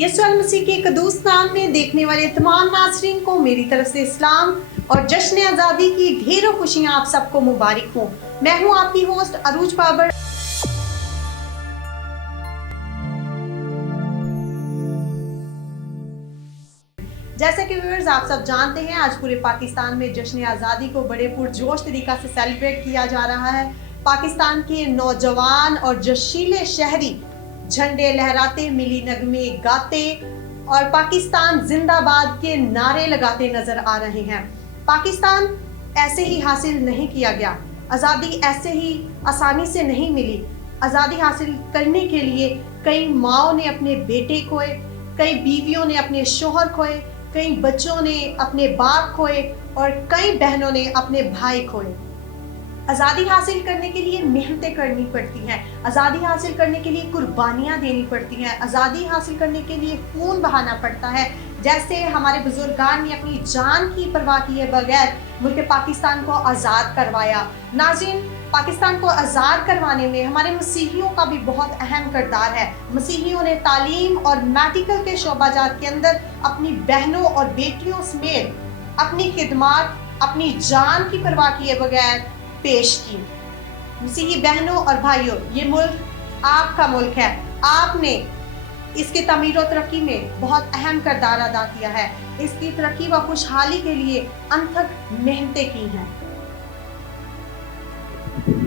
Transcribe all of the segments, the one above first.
यसुअ मसीह के कदूस नाम में देखने वाले तमाम नाज़रीन को मेरी तरफ से इस्लाम और जश्न आज़ादी की ढेरों खुशियाँ आप सबको मुबारक हों। मैं हूँ आपकी होस्ट अरूज बाबर। जैसे कि व्यूअर्स आप सब जानते हैं, आज पूरे पाकिस्तान में जश्न आज़ादी को बड़े पुरजोश तरीक़ा से सेलिब्रेट किया जा रहा है। पाकिस्तान के नौजवान और जोशीले शहरी झंडे लहराते, मिली नगमे गाते और पाकिस्तान जिंदाबाद के नारे लगाते नजर आ रहे हैं। पाकिस्तान ऐसे ही हासिल नहीं किया गया, आज़ादी ऐसे ही आसानी से नहीं मिली। आज़ादी हासिल करने के लिए कई माओं ने अपने बेटे खोए, कई बीवियों ने अपने शोहर खोए, कई बच्चों ने अपने बाप खोए और कई बहनों ने अपने भाई खोए। आज़ादी हासिल करने के लिए मेहनतें करनी पड़ती हैं, आज़ादी हासिल करने के लिए कुर्बानियाँ देनी पड़ती हैं, आज़ादी हासिल करने के लिए खून बहाना पड़ता है। जैसे हमारे बुजुर्गान ने अपनी जान की परवाह किए बगैर मुल्क पाकिस्तान को आज़ाद करवाया। नाज़रीन, पाकिस्तान को आज़ाद करवाने में हमारे मसीहियों का भी बहुत अहम किरदार है। मसीहियों ने तालीम और मेडिकल के शोबाजात के अंदर अपनी बहनों और बेटियों समेत अपनी खिदमत, अपनी जान की परवाह किए बगैर पेश की। मसीही बहनों और भाइयों, ये मुल्क आपका मुल्क है। आपने इसके तमीर और तरक्की में बहुत अहम किरदार अदा किया है। इसकी तरक्की व खुशहाली के लिए अनथक मेहनतें की हैं।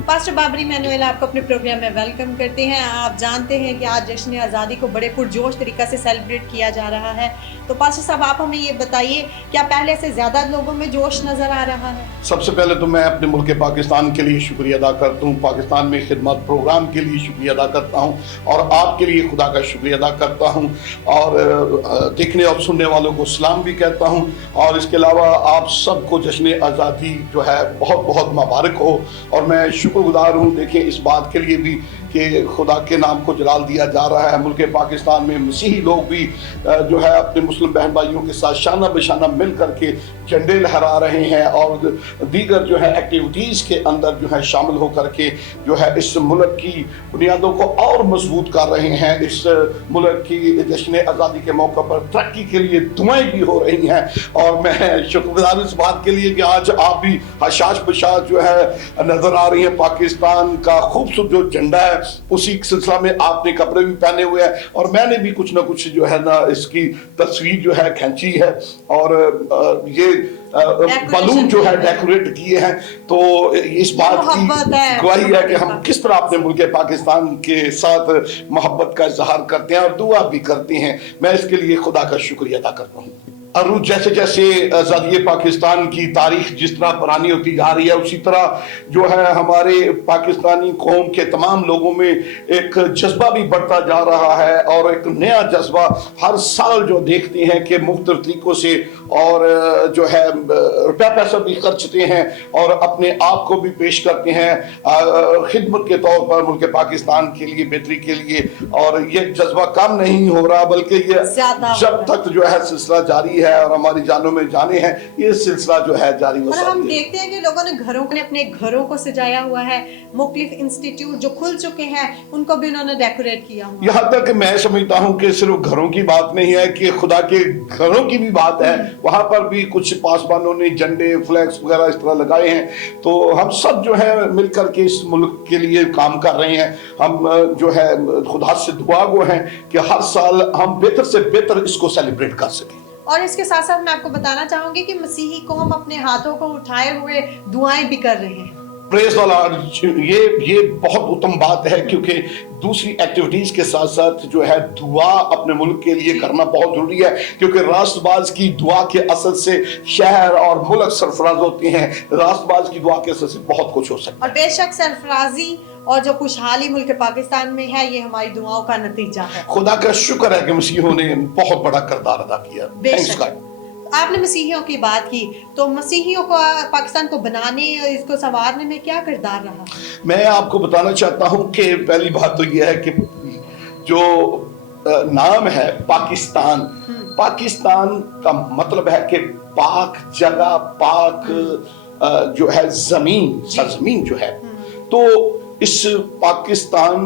पास्टर बाबर इमैनुअल आपको अपने प्रोग्राम में वेलकम करते हैं। आप जानते हैं कि आज जश्न आज़ादी को बड़े पुरजोश तरीक़ा से सेलिब्रेट किया जा रहा है। तो पास्टर साहब, आप हमें ये बताइए, क्या पहले से ज़्यादा लोगों में जोश नज़र आ रहा है? सबसे पहले तो मैं अपने मुल्क पाकिस्तान के लिए शुक्रिया अदा करता हूँ, पाकिस्तान में खिदमत प्रोग्राम के लिए शुक्रिया अदा करता हूँ और आपके लिए खुदा का शुक्रिया अदा करता हूँ और देखने और सुनने वालों को सलाम भी कहता हूँ। और इसके अलावा आप सबको जश्न आज़ादी जो है बहुत बहुत मुबारक हो। और मैं शुक्रगुजार हूँ, देखें, इस बात के लिए भी कि खुदा के नाम को जलाल दिया जा रहा है। मुल्क पाकिस्तान में मसीही लोग भी जो है अपने मुस्लिम बहन भाइयों के साथ शाना बशाना मिल करके झंडे लहरा रहे हैं और दीगर जो है एक्टिविटीज़ के अंदर जो है शामिल होकर के जो है इस मुल्क की बुनियादों को और मजबूत कर रहे हैं। इस मुल्क की जश्न आज़ादी के मौके पर तरक्की के लिए दुआएं भी हो रही हैं और मैं शुक्रगुजार इस बात के लिए कि आज आप भी हशाश बशाश जो है नज़र आ रही हैं। पाकिस्तान का खूबसूरत जो झंडा है उसी सिलसिला में आपने कपड़े भी पहने हुए हैं और मैंने भी कुछ ना कुछ जो है ना इसकी तस्वीर जो है खींची है और ये बलून जो है डेकोरेट किए हैं। तो इस बात की गवाही है कि हम किस तरह अपने मुल्क पाकिस्तान के साथ मोहब्बत का इजहार करते हैं और दुआ भी करते हैं। मैं इसके लिए खुदा का शुक्रिया अदा करता हूँ। और जैसे जैसे आज़ादी पाकिस्तान की तारीख जिस तरह पुरानी होती जा रही है, उसी तरह जो है हमारे पाकिस्तानी कौम के तमाम लोगों में एक जज्बा भी बढ़ता जा रहा है और एक नया जज्बा हर साल जो देखते हैं कि मुख्तलिफ तरीकों से और जो है रुपया पैसा भी खर्चते हैं और अपने आप को भी पेश करते हैं खिदमत के तौर पर मुल्क पाकिस्तान के लिए, बेहतरी के लिए। और ये जज्बा कम नहीं हो रहा बल्कि ये जब तक जो है सिलसिला जारी है और हमारी जानों में जाने हैं, ये सिलसिला जो है जारी और हम देखते हैं कि लोगों ने घरों को अपने घरों को सजाया हुआ है। मुख्तलिफ इंस्टीट्यूट जो खुल चुके हैं उनको भी उन्होंने डेकोरेट किया हुआ। यहाँ तक मैं समझता हूँ कि सिर्फ घरों की बात नहीं है कि खुदा के घरों की भी बात है। वहां पर भी कुछ पासबानों ने झंडे, फ्लैग्स वगैरह इस तरह लगाए हैं। तो हम सब जो है मिलकर के इस मुल्क के लिए काम कर रहे हैं। हम जो है खुदा से दुआ गो हैं कि हर साल हम बेहतर से बेहतर इसको सेलिब्रेट कर सकें। और इसके साथ साथ मैं आपको बताना चाहूंगी कि मसीही कौम अपने हाथों को उठाए हुए दुआएं भी कर रहे हैं। Praise the Lord. ये बहुत उत्तम बात है क्योंकि दूसरी एक्टिविटीज के साथ साथ जो है दुआ अपने मुल्क के लिए करना बहुत जरूरी है क्योंकि राष्ट्रबाज की दुआ के असर से शहर और मुल्क सरफराज होते हैं। राष्ट्रबाज की दुआ के असर से बहुत कुछ हो सकता है और बेशक सरफराजी और जो खुशहाली मुल्क पाकिस्तान में है, ये हमारी दुआओं का नतीजा है। खुदा का शुक्र है कि मसीहों ने बहुत बड़ा किरदार अदा किया। Thanks God. आपने मसीहियों की बात की, तो मसीहियों को पाकिस्तान को बनाने, इसको संवारने में क्या किरदार रहा? मैं आपको बताना चाहता हूं कि पहली बात तो यह है कि जो नाम है पाकिस्तान, पाकिस्तान का मतलब है कि पाक जगह, पाक जो है जमीन, सरजमीन जो है। तो اس پاکستان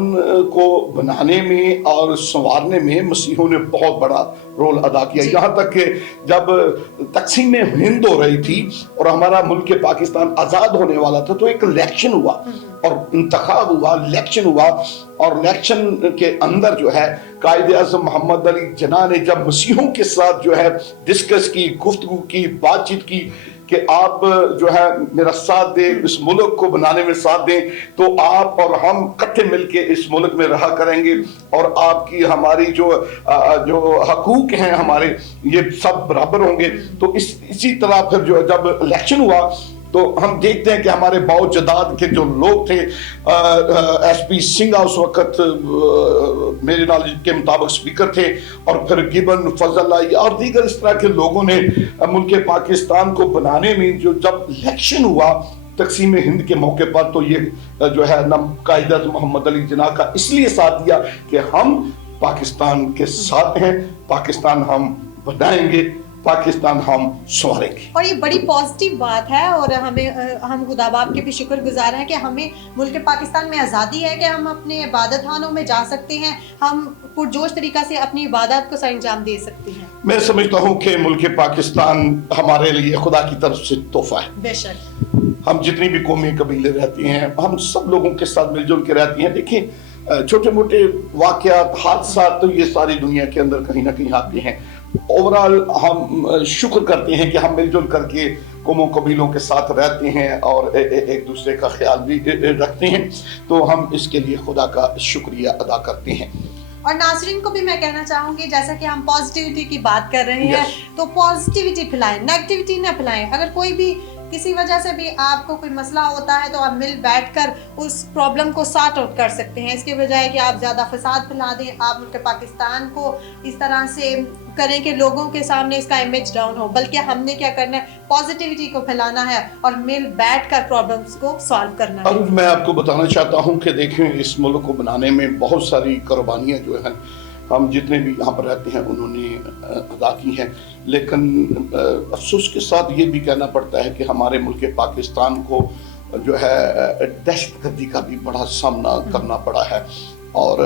کو بنانے میں اور संवारने में मसीहों ने बहुत बड़ा रोल अदा किया। यहाँ तक कि जब तकसीम हिंद हो रही थी और हमारा मुल्क पाकिस्तान आज़ाद होने वाला था, तो एक इलेक्शन हुआ और इंतखाब हुआ, इलेक्शन हुआ, और इलेक्शन के अंदर जो है कायदे आज़म मोहम्मद अली जिन्ना ने जब मसीहों के साथ जो है डिस्कस की, गुफ्तगू की, बातचीत की कि आप जो है मेरा साथ दें, इस मुल्क को बनाने में साथ दें, तो आप और हम इकट्ठे मिलके इस मुल्क में रहा करेंगे और आपकी हमारी जो हकूक हैं हमारे, ये सब बराबर होंगे। तो इसी तरह फिर जो जब इलेक्शन हुआ तो हम देखते हैं कि हमारे बाओ-जदाद के जो लोग थे, एसपी सिंघा उस वक्त मेरे नॉलेज के मुताबिक स्पीकर थे, और फिर गिबन, फजल और दीगर इस तरह के लोगों ने मुल्क पाकिस्तान को बनाने में जो जब इलेक्शन हुआ तकसीम हिंद के मौके पर, तो ये जो है न कायदे मोहम्मद अली जिन्ना का इसलिए साथ दिया कि हम पाकिस्तान के साथ हैं, पाकिस्तान हम बनाएंगे, पाकिस्तान हम संवारेंगे। और ये बड़ी पॉजिटिव बात है, और हम खुदा बाप के भी शुक्रगुजार हैं कि हमें मुल्क पाकिस्तान में आज़ादी है कि हम अपने इबादत खानों में जा सकते हैं, हम पुरजोश तरीका से अपनी इबादत को सर अंजाम दे सकते हैं। मैं समझता हूँ कि मुल्क पाकिस्तान हमारे लिए खुदा की तरफ से तोहफा है। बेशक हम जितनी भी कौमी कबीले रहती हैं, हम सब लोगों के साथ मिलजुल के रहती हैं। देखिए छोटे मोटे वाक़यात, हादसा तो ये सारी दुनिया के अंदर कहीं ना कहीं आते हैं। ओवरऑल हम शुक्र करते हैं कि हम मिलजुल करके कौमों कबीलों के साथ रहते हैं और एक दूसरे का ख्याल भी रखते हैं, तो हम इसके लिए खुदा का शुक्रिया अदा करते हैं। और नाज़रीन को भी मैं कहना चाहूँगी, जैसा कि हम पॉजिटिविटी की बात कर रहे हैं, तो पॉजिटिविटी फैलाएं, नेगेटिविटी ना फैलाएं। अगर कोई भी किसी वजह से भी आपको कोई मसला होता है तो आप मिल बैठकर उस प्रॉब्लम को सॉर्ट आउट कर सकते हैं, इसके बजाय कि आप ज़्यादा फसाद फैला दें। आप मुल्क पाकिस्तान को इस तरह से करें कि लोगों के सामने इसका इमेज डाउन हो, बल्कि हमने क्या करना है, पॉजिटिविटी को फैलाना है और मिल बैठकर प्रॉब्लम्स को सॉल्व करना है। और मैं आपको बताना चाहता हूँ कि देखें, इस मुल्क को बनाने में बहुत सारी कुर्बानियाँ जो हैं हम जितने भी यहाँ पर रहते हैं उन्होंने अदा की हैं, लेकिन अफसोस के साथ ये भी कहना पड़ता है कि हमारे मुल्क पाकिस्तान को जो है दहशतगर्दी का भी बड़ा सामना करना पड़ा है और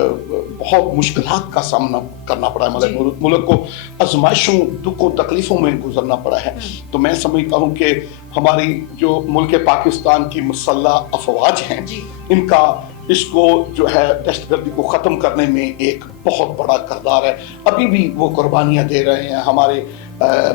बहुत मुश्किलात का सामना करना पड़ा है। हमारे मुल्क को आजमाइशों, दुखों, तकलीफ़ों में गुजरना पड़ा है। तो मैं समझता हूँ कि हमारी जो मुल्क पाकिस्तान की मुसल्लह अफवाज हैं, इनका इसको जो है दहशतगर्दी को ख़त्म करने में एक बहुत बड़ा किरदार है। अभी भी वो कुर्बानियाँ दे रहे हैं हमारे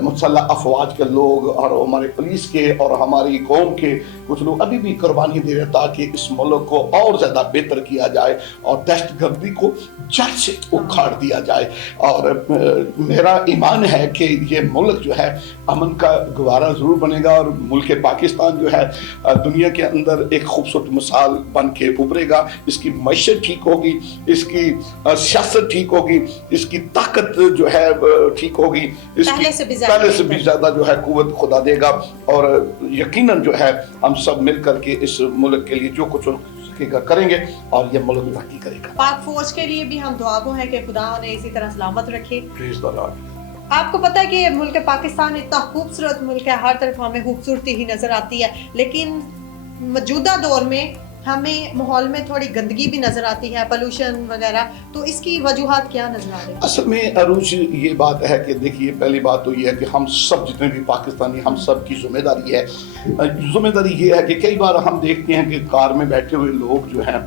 मुसल्लह अफवाज के लोग और हमारे पुलिस के और हमारी कौम के कुछ लोग अभी भी कुर्बानी दे रहे हैं ताकि इस मुल्क को और ज़्यादा बेहतर किया जाए और दहशतगर्दी को जड़ से उखाड़ दिया जाए। और मेरा ईमान है कि ये मुल्क जो है अमन का गवारा ज़रूर बनेगा और मुल्क पाकिस्तान जो है दुनिया के अंदर एक खूबसूरत मिसाल बन के उभरेगा। इसकी मईशत ठीक होगी, इसकी सियासत ठीक होगी, इसकी ताकत जो है ठीक होगी, इसकी पहले से भी ज्यादा जो है कुव्वत खुदा देगा। और यकीनन जो है हम सब मिल करके इस मुल्क के लिए जो कुछ करेंगे और ये मुल्क तरक्की करेगा। पाक फौज के लिए भी हम दुआगो हैं कि खुदा उन्हें इसी तरह सलामत रखे। Please the Lord. आपको पता है कि मुल्क पाकिस्तान इतना खूबसूरत मुल्क है, हर तरफ हमें खूबसूरती ही नजर आती है, लेकिन मौजूदा दौर में हमें माहौल में थोड़ी गंदगी भी नजर आती है, पोल्यूशन वगैरह। तो इसकी वजूहात क्या नजर आ रही है? असल में अरूज ये बात है कि देखिए, पहली बात तो ये है कि हम सब जितने भी पाकिस्तानी, हम सब की जिम्मेदारी है। जिम्मेदारी ये है कि कई बार हम देखते हैं कि कार में बैठे हुए लोग जो हैं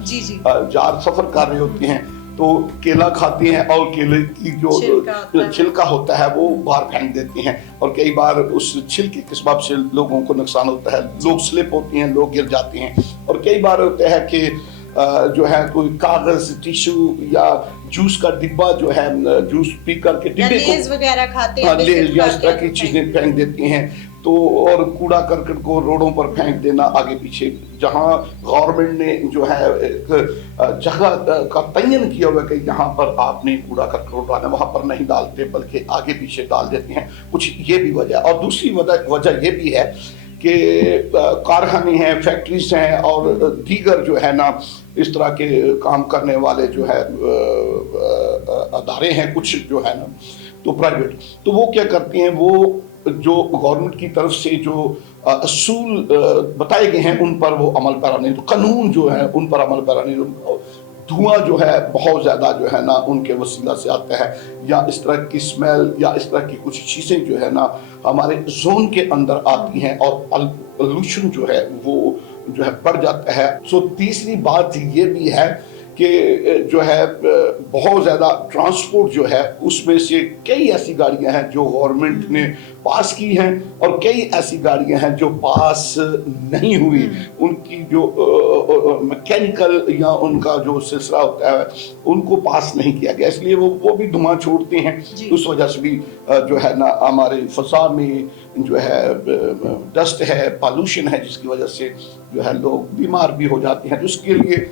सफर कर रहे होते हैं तो केला खाते हैं और केले की जो छिलका होता है वो बाहर फेंक देते हैं और कई बार उस छिलके के सबब से लोगों को नुकसान होता है, लोग स्लिप होते हैं, लोग गिर जाते हैं। और कई बार होता है कि जो है कोई कागज, टिश्यू या जूस का डिब्बा जो है, जूस पी करके डिब्बे को वगैरह खाते हैं, लेज या इस तरह की चीजें फेंक देती हैं। तो और कूड़ा करकट को रोडों पर फेंक देना आगे पीछे, जहां गवर्नमेंट ने जो है एक जगह का तयन किया हुआ कि यहाँ पर आपने कूड़ा करकट उठाना, वहां पर नहीं डालते बल्कि आगे पीछे डाल देते हैं। कुछ ये भी वजह, और दूसरी वजह ये भी है कि कारखाने हैं, फैक्ट्रीज हैं और दीगर जो है ना इस तरह के काम करने वाले जो है अदारे हैं कुछ जो है ना तो प्राइवेट, तो वो क्या करती हैं, वो जो गवर्नमेंट की तरफ से जो اصول بتائے گئے ہیں ان پر وہ عمل پیرا نہیں، تو قانون جو ہے ان پر عمل پیرا نہیں، دھواں جو ہے بہت زیادہ جو ہے نا ان کے وسیلہ سے آتا ہے، یا اس طرح کی اسمیل یا اس طرح کی کچھ چیزیں جو ہے نا ہمارے زون کے اندر آتی ہیں اور پولوشن جو ہے وہ جو ہے بڑھ جاتا ہے۔ تیسری بات یہ بھی ہے کہ جو ہے بہت زیادہ ٹرانسپورٹ جو ہے اس میں سے کئی ایسی گاڑیاں ہیں جو گورنمنٹ نے پاس کی ہیں اور کئی ایسی گاڑیاں ہیں جو پاس نہیں ہوئی، ان کی جو میکینیکل یا ان کا جو سلسلہ ہوتا ہے ان کو پاس نہیں کیا گیا، اس لیے وہ بھی دھواں چھوڑتے ہیں، اس وجہ سے بھی جو ہے نا ہمارے فضا میں جو ہے ڈسٹ ہے، پالوشن ہے، جس کی وجہ سے جو ہے لوگ بیمار بھی ہو جاتے ہیں۔ اس کے لیے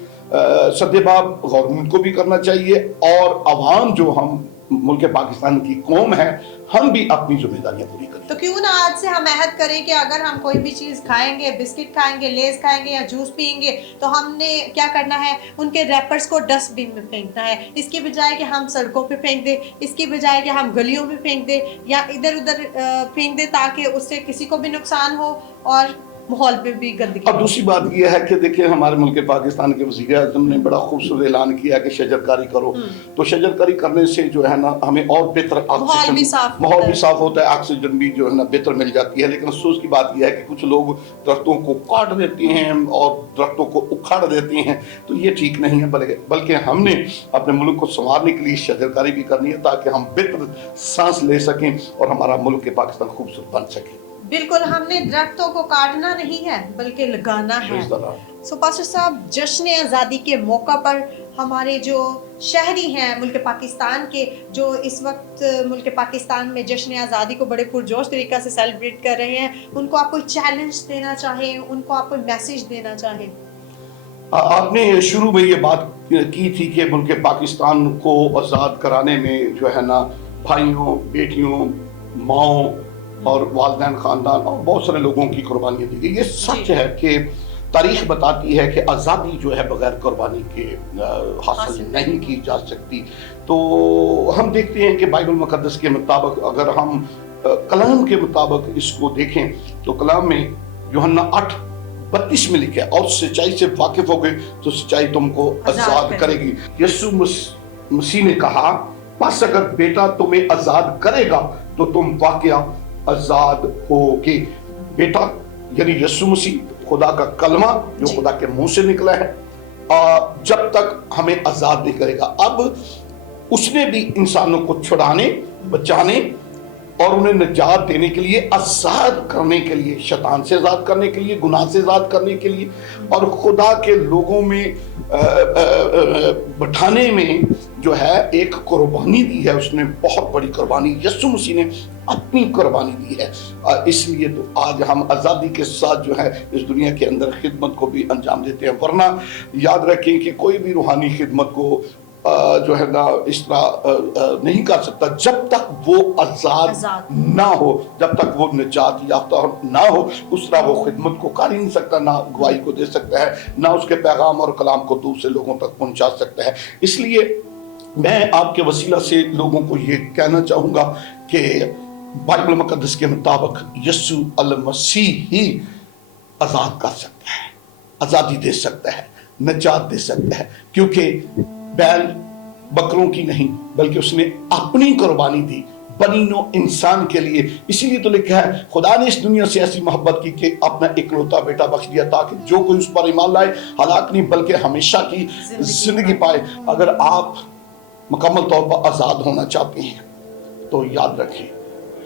سدباب گورنمنٹ کو بھی کرنا چاہیے اور عوام جو ہم ملک پاکستان کی قوم ہے ہم بھی اپنی ذمہ داریاں پوری کریں۔ تو کیوں نہ آج سے ہم عہد کریں کہ اگر ہم کوئی بھی چیز کھائیں گے، بسکٹ کھائیں گے، لیز کھائیں گے یا جوس پئیں گے، تو ہم نے کیا کرنا ہے، ان کے ریپرز کو ڈسٹ بن میں پھینکنا ہے، اس کی بجائے کہ ہم سڑکوں پہ پھینک دیں، اس کی بجائے کہ ہم گلیوں میں پھینک دیں یا ادھر ادھر پھینک دیں، تاکہ اس سے کسی کو بھی نقصان ہو اور ماحول پہ بھی گندگی۔ اور دوسری بات یہ ہے کہ دیکھیں ہمارے ملک پاکستان کے وزیر اعظم نے بڑا خوبصورت اعلان کیا کہ شجر کاری کرو، تو شجر کاری کرنے سے جو ہے نا ہمیں اور بہتر ماحول بھی صاف ہوتا ہے، آکسیجن بھی جو ہے نا بہتر مل جاتی ہے۔ لیکن افسوس کی بات یہ ہے کہ کچھ لوگ درختوں کو کاٹ دیتے ہیں اور درختوں کو اکھاڑ دیتے ہیں، تو یہ ٹھیک نہیں ہے، بلکہ ہم نے اپنے ملک کو سنوارنے کے لیے شجر کاری بھی کرنی ہے تاکہ ہم بہتر سانس لے سکیں اور ہمارا ملک پاکستان خوبصورت بن سکے۔ بالکل، ہم نے درختوں کو کاٹنا نہیں ہے بلکہ لگانا ہے۔ پاسٹر صاحب، جشن آزادی کے موقع پر ہمارے جو شہری ہیں ملک پاکستان کے، جو اس وقت ملک پاکستان میں جشن آزادی کو بڑے پرجوش طریقہ سے سیلیبریٹ کر رہے ہیں، ان کو آپ کوئی چیلنج دینا چاہیں، ان کو آپ کوئی میسیج دینا چاہیں؟ آپ نے شروع میں یہ بات کی تھی کہ ملک پاکستان کو آزاد کرانے میں جو ہے نا بھائیوں، بیٹیوں، ماؤں اور والدین، خاندان اور بہت سارے لوگوں کی قربانیاں دی گئی۔ یہ سچ ہے کہ تاریخ بتاتی ہے کہ آزادی جو ہے بغیر قربانی کے حاصل نہیں کی جا سکتی۔ تو ہم دیکھتے ہیں کہ بائبل مقدس کے مطابق اگر ہم کلام کے مطابق اس کو دیکھیں تو کلام میں یوحنا 8:32 میں لکھا ہے، اور سچائی سے واقف ہو گئے تو سچائی تم کو آزاد کرے گی۔ یسوع مسیح نے کہا، پس اگر بیٹا تمہیں آزاد کرے گا تو تم واقعہ آزاد ہوگے۔ بیٹا یعنی یسوع مسیح، خدا کا کلمہ جو خدا کے منہ سے نکلا ہے، جب تک ہمیں آزاد نہیں کرے گا۔ اب اس نے بھی انسانوں کو چھڑانے، بچانے اور انہیں نجات دینے کے لیے، آزاد کرنے کے لیے، شیطان سے آزاد کرنے کے لیے، گناہ سے آزاد کرنے کے لیے اور خدا کے لوگوں میں بٹھانے میں جو ہے ایک قربانی دی ہے۔ اس نے بہت بڑی قربانی، یسوع مسیح نے اپنی قربانی دی ہے۔ اس لیے تو آج ہم آزادی کے ساتھ جو ہے اس دنیا کے اندر خدمت کو بھی انجام دیتے ہیں، ورنہ یاد رکھیں کہ کوئی بھی روحانی خدمت کو جو ہے نا اس طرح نہیں کر سکتا جب تک وہ آزاد نہ ہو، جب تک وہ نجات یافتہ نہ ہو، اس طرح وہ خدمت کو کر ہی نہیں سکتا، نہ گواہی کو دے سکتا ہے، نہ اس کے پیغام اور کلام کو دوسرے لوگوں تک پہنچا سکتا ہے۔ اس لیے میں آپ کے وسیلہ سے لوگوں کو یہ کہنا چاہوں گا کہ بائبل مقدس کے مطابق یسوع المسیح ہی آزاد کر سکتا ہے، آزادی دے سکتا ہے، نجات دے سکتا ہے، کیونکہ بیل بکروں کی نہیں بلکہ اس نے اپنی قربانی دی بنی نوع انسان کے لیے۔ اسی لیے تو لکھا ہے، خدا نے اس دنیا سے ایسی محبت کی کہ اپنا اکلوتا بیٹا بخش دیا تاکہ جو کوئی اس پر ایمان لائے ہلاک نہیں بلکہ ہمیشہ کی زندگی پائے۔ اگر آپ مکمل طور پر آزاد ہونا چاہتے ہیں تو یاد رکھیں،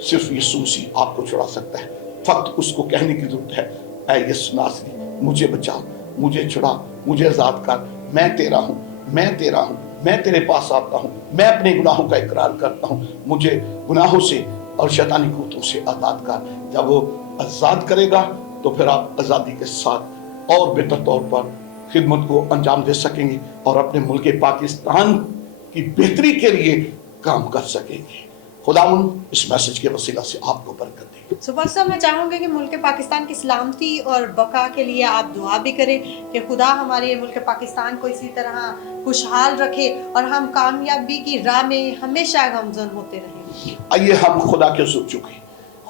صرف یسوع مسیح آپ کو چھڑا سکتا ہے۔ فقط اس کو کہنے کی ضرورت ہے، اے یسوع ناصری، مجھے بچا، مجھے چھڑا، مجھے آزاد کر، میں تیرا ہوں، میں تیرا ہوں، میں تیرے پاس آتا ہوں، میں اپنے گناہوں کا اقرار کرتا ہوں، مجھے گناہوں سے اور شیطانی قوتوں سے آزاد کر۔ جب وہ آزاد کرے گا تو پھر آپ آزادی کے ساتھ اور بہتر طور پر خدمت کو انجام دے سکیں گے اور اپنے ملک پاکستان کی بہتری کے لیے کام کر سکیں گے۔ خداوند اس میسج کے وسیلہ سے آپ کو برکت دے۔ سپر صاحب، میں چاہوں گی کہ ملک پاکستان کی سلامتی اور بقا کے لیے آپ دعا بھی کریں کہ خدا ہمارے ملک پاکستان کو اسی طرح خوشحال رکھے اور ہم کامیابی کی راہ میں ہمیشہ گامزن ہوتے رہیں۔ آئیے ہم خدا کے حضور جھکیں،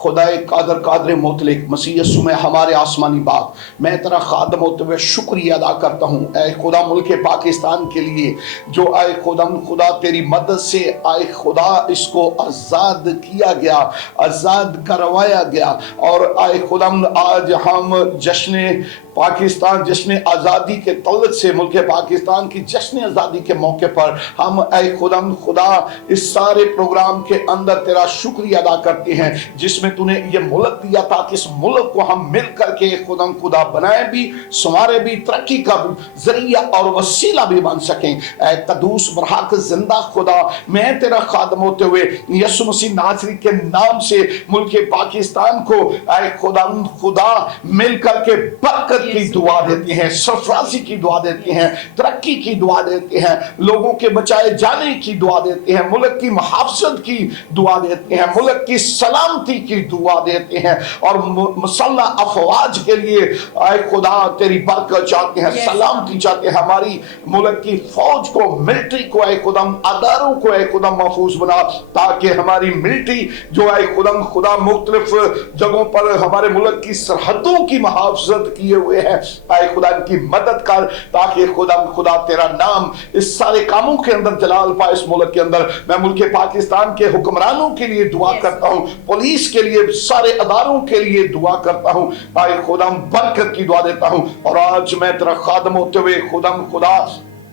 खुदा कादर कादर मुतलिक मसीह यीशु में हमारे आसमानी बाप, मैं तेरा खादम होते हुए शुक्रिया अदा करता हूँ ऐ खुदा मुल्क पाकिस्तान के लिए जो आए खुदा तेरी मदद से आए खुदा इसको आज़ाद किया गया, आज़ाद करवाया गया। और आए खुदा आज हम जश्न पाकिस्तान, जश्न आज़ादी के तल्लत से मुल्क पाकिस्तान की जश्न आज़ादी के मौके पर हम ऐ खुदा इस सारे प्रोग्राम के अंदर तेरा शुक्रिया अदा करते हैं जिसमें तूने ये मुल्क दिया था कि इस मुल्क को हम मिल करके खुदा बनाए भी, संवारे भी, तरक्की का जरिया और वसीला भी बन सकें। ऐ कदूस बरहक जिंदा खुदा, मैं तेरा खादम होते हुए यीशु मसीह नासरी के नाम से मुल्क पाकिस्तान को ऐ खुदा मिल करके बरकत की दुआ देते हैं, सरफराजी की दुआ देते हैं, तरक्की की दुआ देते हैं, लोगों के बचाए जाने की दुआ देते हैं, मुल्क की मुहाफ़ज़त की दुआ देते हैं, मुल्क की सलामती की दुआ देते हैं और मुसल्लह अफवाज के लिए आए खुदा तेरी बरकत चाहते हैं, सलामती चाहते हैं। हमारी मुल्क की फौज को, मिलिट्री को आए अदारों को आए महफूज बना ताकि हमारी मिलिट्री जो आए खुदा मुख्तलिफ जगहों पर हमारे मुल्क की सरहदों की मुहाफ़ज़त किए हुए हैं। आए खुदा इनकी मदद कर ताकि खुदा तेरा नाम इस सारे कामों के अंदर जलाल पाए इस मुल्क के अंदर। मैं मुल्क पाकिस्तान के हुक्मरानों के लिए दुआ करता हूँ, पुलिस के लिए, सारे अदारों के लिए दुआ करता हूँ। आए खुदा बरकत की दुआ देता हूँ और आज मैं तेरा खादम होते हुए खुदा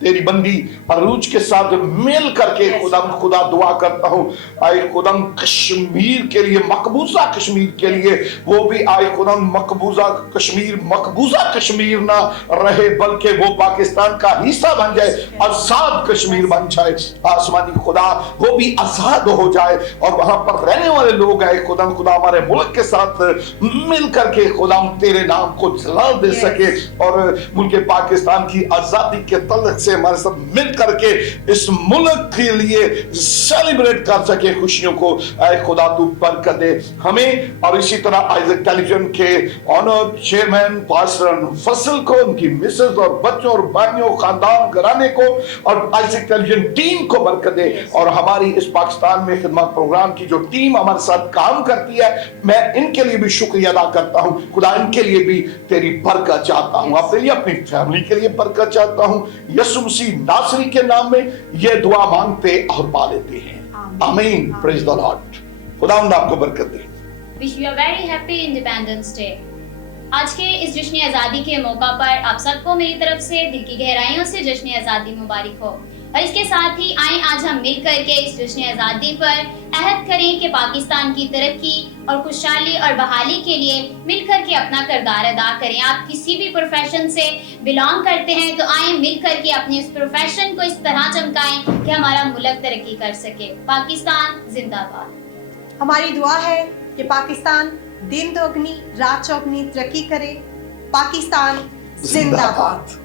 तेरी बंदी अरूज के साथ मिल करके खुदा दुआ करता हूँ। आए खुदा कश्मीर के लिए, मकबूजा कश्मीर के लिए, वो भी आए खुदा मकबूजा कश्मीर ना रहे बल्कि वो पाकिस्तान का हिस्सा बन जाए, आजाद कश्मीर बन जाए। आसमानी खुदा वो भी आजाद हो जाए और वहां पर रहने वाले लोग आए खुदा हमारे मुल्क के साथ मिल करके खुदा तेरे नाम को जलाल दे सके और मुल्क पाकिस्तान की आजादी के तलक से हमारे साथ मिल करके इस मुल्क के लिए सेलिब्रेट कर सके खुशियों को। ऐ खुदा तू बरकत दे हमें और इसी तरह आइजैक टेलीविजन के ऑनर चेयरमैन पास्टर फसल को, उनकी मिसेस और बच्चों और भाइयों, खानदान, घराने को और आइजैक टेलीविजन टीम को बरकत दे। और हमारी इस पाकिस्तान में खिदमत प्रोग्राम की जो टीम हमारे साथ काम करती है, मैं इनके लिए भी शुक्रिया अदा करता हूँ। खुदा इनके लिए भी तेरी बरकत चाहता हूँ, अपने लिए, अपनी फैमिली के लिए बरकत चाहता हूँ। यीशु मसीह नासरी के नाम में ये दुआ मांगते और पा लेते हैं, आमीन। Praise the lord. खुदावंद आपको बरकत दे। Wish you a very happy independence day. आज के इस जश्न आज़ादी के मौका पर आप सबको मेरी तरफ से दिल की गहराइयों से जश्न आज़ादी मुबारक हो। और इसके साथ ही आए आज हम मिल करके इस जश्न आज़ादी पर अहद करें कि पाकिस्तान की तरक्की और खुशहाली और बहाली के लिए मिलकर के अपना किरदार अदा करें। आप किसी भी प्रोफेशन से बिलोंग करते हैं तो आए मिल करके अपने इस प्रोफेशन को इस तरह चमकाएं कि हमारा मुल्क तरक्की कर सके। पाकिस्तान जिंदाबाद। हमारी दुआ है कि पाकिस्तान दिन दोगुनी रात चौगुनी तरक्की करे। पाकिस्तान जिंदाबाद।